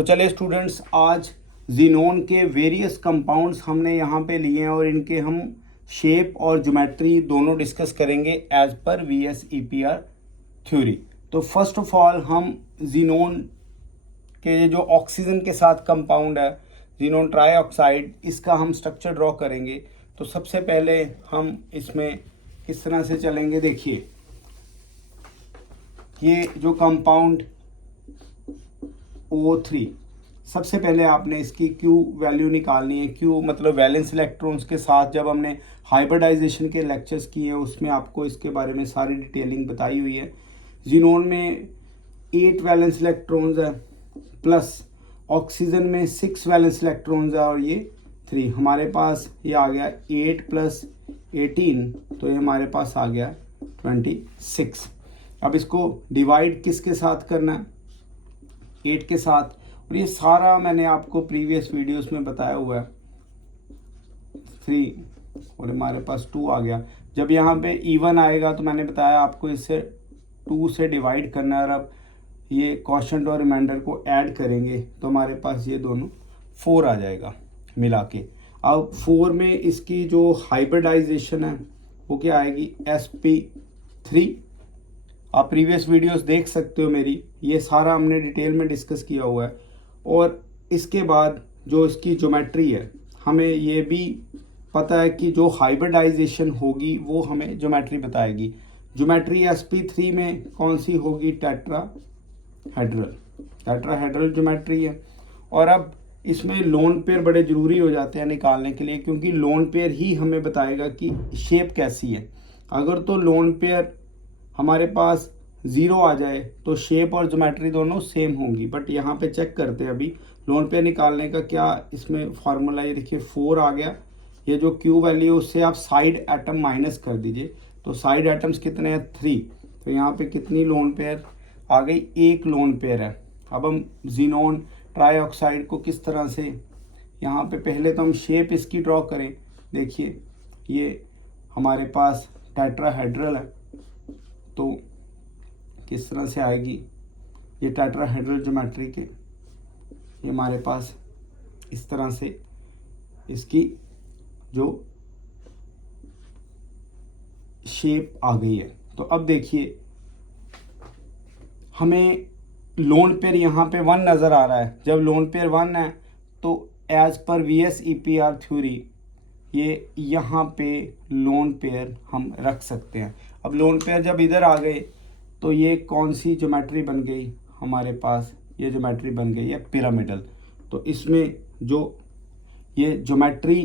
तो चलिए स्टूडेंट्स, आज जीनोन के वेरियस कंपाउंड्स हमने यहाँ पे लिए हैं और इनके हम शेप और ज्योमेट्री दोनों डिस्कस करेंगे एज पर VSEPR थ्योरी। तो फर्स्ट ऑफ ऑल हम जीनोन के जो ऑक्सीजन के साथ कंपाउंड है जीनोन ट्राईऑक्साइड, इसका हम स्ट्रक्चर ड्रॉ करेंगे। तो सबसे पहले हम इसमें किस तरह से चलेंगे, देखिए ये जो कंपाउंड O3, सबसे पहले आपने इसकी Q वैल्यू निकालनी है। Q मतलब वैलेंस इलेक्ट्रॉन्स के साथ जब हमने हाइब्रिडाइजेशन के लेक्चर्स किए हैं उसमें आपको इसके बारे में सारी डिटेलिंग बताई हुई है। जीनोन में 8 वैलेंस इलेक्ट्रॉन्स है, प्लस ऑक्सीजन में 6 वैलेंस इलेक्ट्रॉन्स है और ये 3। हमारे पास ये आ गया 8 + 18, तो ये हमारे पास आ गया 26। अब इसको डिवाइड किसके साथ करना है, 8 के साथ। और ये सारा मैंने आपको प्रीवियस वीडियोस में बताया हुआ है। 3 और हमारे पास 2 आ गया। जब यहाँ पे इवन आएगा तो मैंने बताया आपको इसे 2 से डिवाइड करना है। और अब ये क्वोशंट और रिमाइंडर को ऐड करेंगे तो हमारे पास ये दोनों 4 आ जाएगा मिला के। अब 4 में इसकी जो हाइब्रिडाइजेशन है वो क्या आएगी, sp3। आप प्रीवियस वीडियोस देख सकते हो मेरी, ये सारा हमने डिटेल में डिस्कस किया हुआ है। और इसके बाद जो इसकी ज्योमेट्री है, हमें ये भी पता है कि जो हाइब्रिडाइजेशन होगी वो हमें ज्योमेट्री बताएगी। ज्योमेट्री sp3 में कौन सी होगी, टेट्राहेड्रल ज्योमेट्री है। और अब इसमें लोन पेयर बड़े ज़रूरी हो जाते हैं निकालने के लिए, क्योंकि लोन पेयर ही हमें बताएगा कि शेप कैसी है। अगर तो लोन पेयर हमारे पास 0 आ जाए तो शेप और ज्योमेट्री दोनों सेम होंगी। बट यहाँ पे चेक करते हैं अभी लोन पेयर निकालने का क्या इसमें फार्मूला। ये देखिए 4 आ गया। ये जो Q वैल्यू उससे आप साइड एटम माइनस कर दीजिए, तो साइड एटम्स कितने हैं, 3। तो यहाँ पे कितनी लोन पेयर आ गई, 1 लोन पेयर है। अब हम जीनोन ट्राईऑक्साइड को किस तरह से, यहाँ पे पहले तो हम शेप इसकी ड्रॉ करें। देखिए ये हमारे पास टेट्राहेड्रल है, तो किस तरह से आएगी ये टेट्राहेड्रल ज्योमेट्री के, ये हमारे पास इस तरह से इसकी जो शेप आ गई है। तो अब देखिए हमें लोन पेयर यहाँ पे 1 नज़र आ रहा है। जब लोन पेयर 1 है तो एज पर VSEPR थ्योरी ये यहाँ पे लोन पेयर हम रख सकते हैं। अब लोन पेयर जब इधर आ गए तो ये कौन सी ज्योमेट्री बन गई हमारे पास, ये ज्योमेट्री बन गई है पिरामिडल। तो इसमें जो ये ज्योमेट्री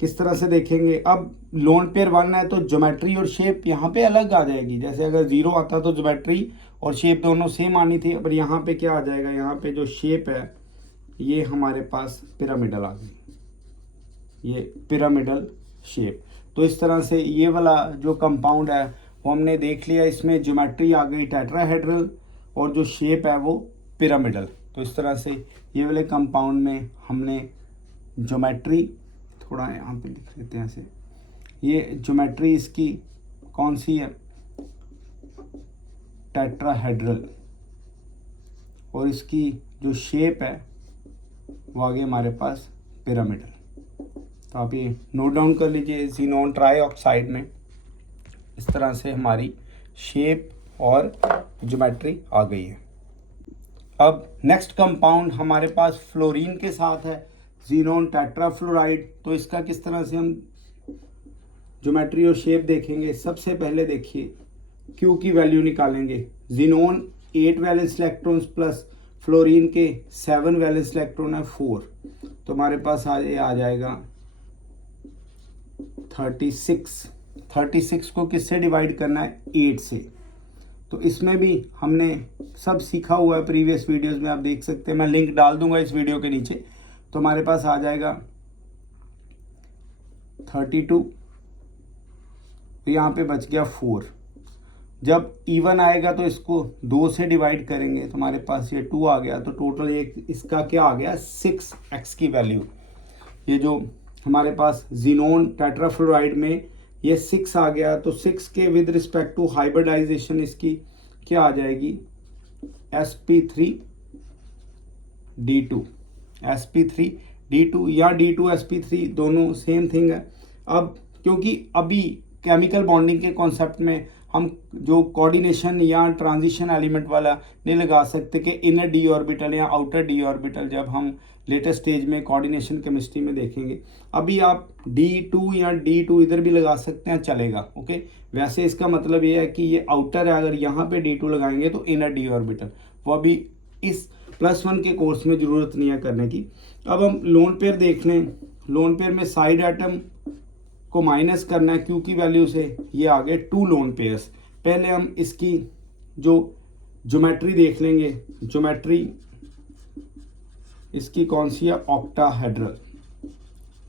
किस तरह से देखेंगे, अब लोन पेयर 1 है तो ज्योमेट्री और शेप यहाँ पे अलग आ जाएगी। जैसे अगर 0 आता तो ज्योमेट्री और शेप दोनों सेम आनी थी। पर यहाँ पे क्या आ जाएगा, यहाँ पे जो शेप है ये हमारे पास पिरामिडल आ गई, ये पिरामिडल शेप। तो इस तरह से ये वाला जो कंपाउंड है वो हमने देख लिया, इसमें ज्योमेट्री आ गई टेट्राहेड्रल और जो शेप है वो पिरामिडल। तो इस तरह से ये वाले कंपाउंड में हमने ज्योमेट्री, थोड़ा यहाँ पे लिख लेते हैं ऐसे, ये ज्योमेट्री इसकी कौन सी है, टेट्राहेड्रल, और इसकी जो शेप है वो आ गई हमारे पास पिरामिडल। तो आप ये नोट डाउन कर लीजिए, जीनोन ट्राईऑक्साइड में इस तरह से हमारी शेप और ज्योमेट्री आ गई है। अब नेक्स्ट कंपाउंड हमारे पास फ्लोरीन के साथ है, जीनोन टेट्राफ्लोराइड। तो इसका किस तरह से हम ज्योमेट्री और शेप देखेंगे। सबसे पहले देखिए Q की वैल्यू निकालेंगे। Xenon 8 valence electrons plus fluorine के 7 वैलेंस इलेक्ट्रॉन है 4, तो हमारे पास आ जाएगा 36 को किससे डिवाइड करना है, 8 से। तो इसमें भी हमने सब सीखा हुआ है प्रीवियस वीडियोस में, आप देख सकते हैं, मैं लिंक डाल दूंगा इस वीडियो के नीचे। तो हमारे पास आ जाएगा 32, तो यहाँ पे बच गया 4। जब इवन आएगा तो इसको 2 से डिवाइड करेंगे तो हमारे पास ये 2 आ गया। तो टोटल एक इसका क्या आ गया, 6x की वैल्यू। ये जो हमारे पास जीनोन टेट्राफ्लोराइड में ये 6 आ गया, तो 6 के विद रिस्पेक्ट टू हाइब्रिडाइजेशन इसकी क्या आ जाएगी, sp3 D2 sp3 D2 या D2 sp3 दोनों सेम थिंग है। अब क्योंकि अभी केमिकल बॉन्डिंग के कॉन्सेप्ट में हम जो कोऑर्डिनेशन या ट्रांजिशन एलिमेंट वाला नहीं लगा सकते कि इनर डी ऑर्बिटल या आउटर डी ऑर्बिटल, जब हम लेटेस्ट स्टेज में कोऑर्डिनेशन केमिस्ट्री में देखेंगे। अभी आप D2 या D2 इधर भी लगा सकते हैं, चलेगा। ओके, वैसे इसका मतलब ये है कि ये आउटर है, अगर यहाँ पे D2 लगाएंगे तो इनर डी ऑर्बिटल, वो अभी इस +1 के कोर्स में ज़रूरत नहीं है करने की। अब हम लोन पेयर देख लें। लोन पेयर में साइड एटम को माइनस करना है क्यू की वैल्यू से, ये आ गए 2 लोन पेयर्स। पहले हम इसकी जो ज्योमेट्री देख लेंगे। ज्योमेट्री इसकी कौन सी है? ऑक्टाहेड्रल।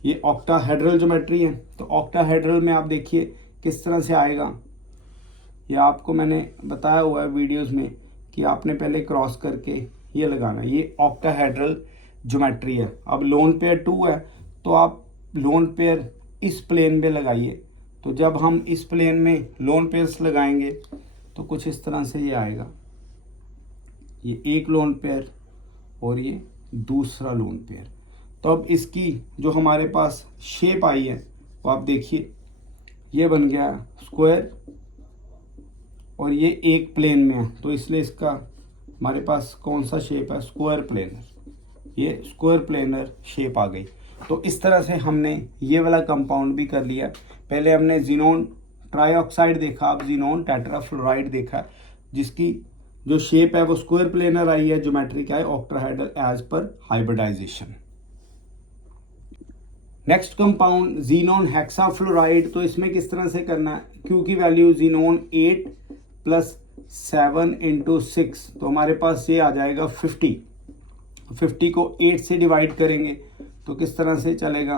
ये ऑक्टाहेड्रल ज्योमेट्री है। तो ऑक्टाहेड्रल में आप देखिए किस तरह से आएगा। ये आपको मैंने बताया हुआ है वीडियोस में कि आपने पहले क्रॉस करके ये लगाना है। ये ऑक्टाहेड्रल ज्योमेट्री है। अब लोन पेयर 2 है तो आप लोन पेयर इस प्लेन में लगाइए। तो जब हम इस प्लेन में लोन पेयर्स लगाएंगे तो कुछ इस तरह से ये आएगा। ये एक लोन पेयर और ये दूसरा लोन पेयर। तो अब इसकी जो हमारे पास शेप आई है वो आप देखिए, ये बन गया स्क्वायर और ये एक प्लेन में है, तो इसलिए इसका हमारे पास कौन सा शेप है? Square planar. ये स्क्वायर प्लेनर शेप आ गई। तो इस तरह से हमने ये वाला कंपाउंड भी कर लिया। पहले हमने ज़ीनोन ट्राईऑक्साइड देखा, अब ज़ीनोन टेट्राफ्लोराइड देखा, जिसकी जो शेप है वो स्क्वायर प्लेनर आई है, ज्योमेट्री का है octahedral as per hybridization. Next compound xenon hexafluoride. तो इसमें किस तरह से करना है? क्यू की वैल्यू ज़ीनोन 8 + 7 × 6, तो हमारे पास ये आ जाएगा 50। 50 को 8 से डिवाइड करेंगे तो किस तरह से चलेगा?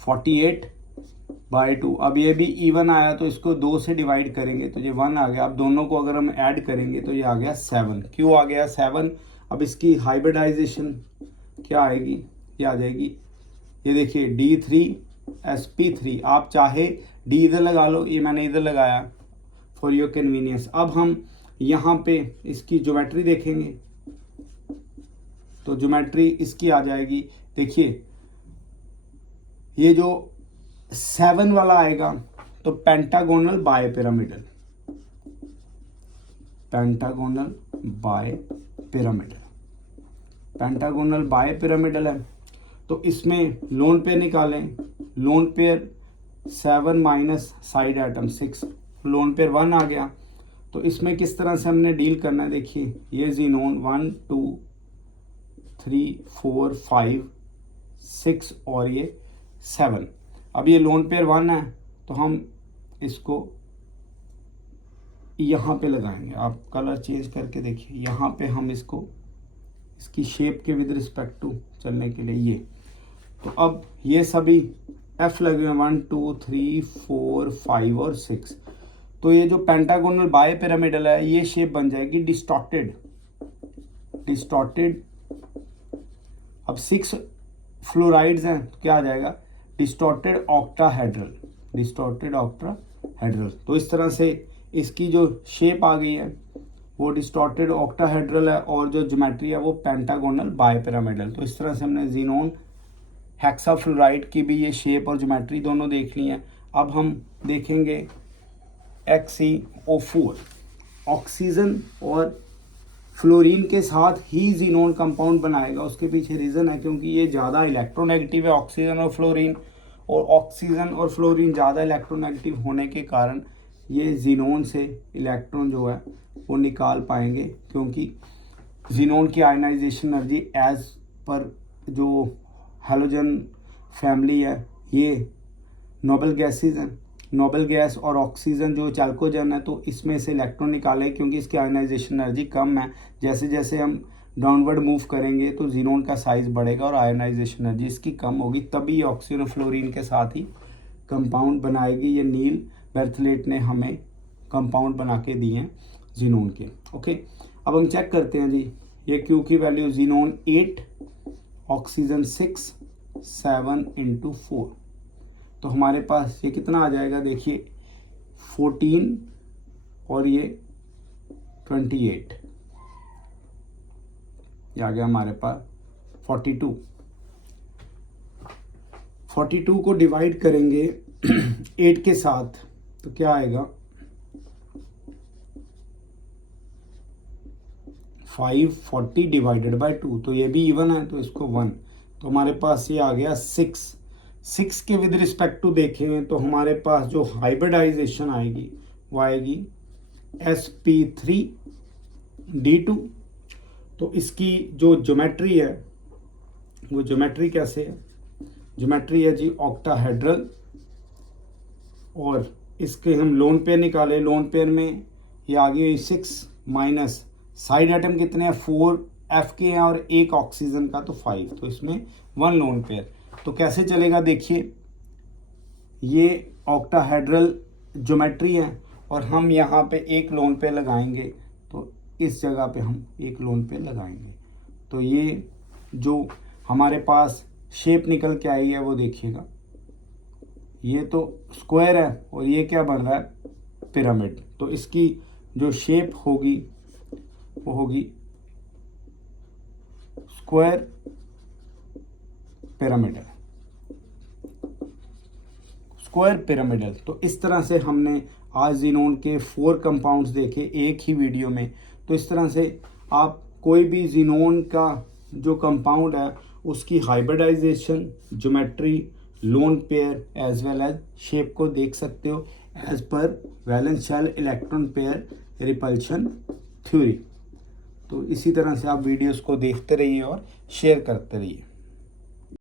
48/2। अब ये भी इवन आया तो इसको 2 से डिवाइड करेंगे तो ये 1 आ गया। अब दोनों को अगर हम ऐड करेंगे तो ये आ गया 7। क्यों आ गया 7? अब इसकी हाइब्रिडाइजेशन क्या आएगी? ये आ जाएगी, ये देखिए D3sp3। आप चाहे D इधर लगा लो, ये मैंने इधर लगाया फॉर योर कन्वीनियंस। अब हम यहाँ पे इसकी ज्योमेट्री देखेंगे तो ज्योमेट्री इसकी आ जाएगी। देखिए ये जो 7 वाला आएगा तो pentagonal bipyramidal, pentagonal bipyramidal, pentagonal bipyramidal है। तो इसमें लोन पेयर निकालें। Lone pair 7 - side atom 6, lone pair 1 आ गया। तो इसमें किस तरह से हमने डील करना है? देखिए ये ज़ीनोन 1 2 3 4 5 6 और ये 7। अब ये लोन पेयर 1 है तो हम इसको यहाँ पे लगाएंगे। आप कलर चेंज करके देखिए, यहाँ पे हम इसको इसकी शेप के विद रिस्पेक्ट टू चलने के लिए ये। तो अब ये सभी F लगे हुए 1 2 3 4 5 और 6। तो ये जो पेंटागोनल बायपिरामिडल है ये शेप बन जाएगी डिस्टॉर्टेड, डिस्टॉर्टेड। अब 6 फ्लोराइड्स हैं तो क्या आ जाएगा? Distorted octahedral, distorted octahedral. तो इस तरह से इसकी जो शेप आ गई है वो डिस्टॉर्टेड ऑक्टाहेड्रल है और जो ज्योमेट्री है वो पेंटागोनल बायपिरामिडल। तो इस तरह से हमने ज़ीनोन हेक्साफ्लोराइड की भी ये शेप और ज्योमेट्री दोनों देख ली हैं। अब हम देखेंगे XeO4। ऑक्सीजन और फ्लोरीन के साथ ही ज़ीनोन कंपाउंड बनाएगा। उसके पीछे रीज़न है क्योंकि ये ज़्यादा इलेक्ट्रोनेगेटिव है ऑक्सीजन और फ्लोरीन, और ऑक्सीजन और फ्लोरीन ज़्यादा इलेक्ट्रोनेगेटिव होने के कारण ये ज़ीनोन से इलेक्ट्रॉन जो है वो निकाल पाएंगे, क्योंकि ज़ीनोन की आयनाइजेशन एनर्जी एज पर जो हैलोजन फैमिली है ये नोबल गैसेज हैं। नोबल गैस और ऑक्सीजन जो चैल्कोजन है तो इसमें से इलेक्ट्रॉन निकाले क्योंकि इसकी आयनाइजेशन एनर्जी कम है। जैसे जैसे हम डाउनवर्ड मूव करेंगे तो ज़ीनोन का साइज़ बढ़ेगा और आयनाइजेशन एनर्जी इसकी कम होगी, तभी ऑक्सीजन और फ्लोरीन के साथ ही कंपाउंड बनाएगी। ये नील बेर्थलेट ने हमें कंपाउंड बना के दिए हैं ज़ीनोन के। ओके, अब हम चेक करते हैं जी। ये क्यू की वैल्यू ज़ीनोन 8, ऑक्सीजन 6, 7 × 4। तो हमारे पास ये कितना आ जाएगा? देखिए 14 और ये 28। ये आ गया हमारे पास 42। 42 को डिवाइड करेंगे 8 के साथ तो क्या आएगा 540 डिवाइडेड बाय 2, तो ये भी इवन है तो इसको 1, तो हमारे पास ये आ गया 6 के विद रिस्पेक्ट टू देखें तो हमारे पास जो हाइब्रिडाइजेशन आएगी वो आएगी sp3d2। तो इसकी जो ज्योमेट्री है वो ज्योमेट्री कैसे है, ज्योमेट्री है जी ऑक्टाहेड्रल, और इसके हम लोन पेयर निकाले, लोन पेयर में ये आ गई 6 माइनस साइड एटम कितने हैं 4 F के हैं और एक ऑक्सीजन का तो 5, तो इसमें 1 लोन पेयर। तो कैसे चलेगा देखिए, ये ऑक्टाहेड्रल ज्योमेट्री है और हम यहाँ पे एक लोन पेयर लगाएंगे तो इस जगह पे हम एक लोन पेयर लगाएंगे, तो ये जो हमारे पास शेप निकल के आई है वो देखिएगा, ये तो स्क्वायर है और ये क्या बन रहा है पिरामिड। तो इसकी जो शेप होगी वो होगी स्क्वायर पिरामिडल, स्क्वायर पिरामिडल। तो इस तरह से हमने आज ज़ीनोन के 4 कंपाउंड्स देखे एक ही वीडियो में। तो इस तरह से आप कोई भी ज़ीनोन का जो कंपाउंड है उसकी hybridisation, geometry, lone pair as well as shape को देख सकते हो एज पर valence shell electron pair repulsion theory. तो इसी तरह से आप वीडियोस को देखते रहिए और शेयर करते रहिए।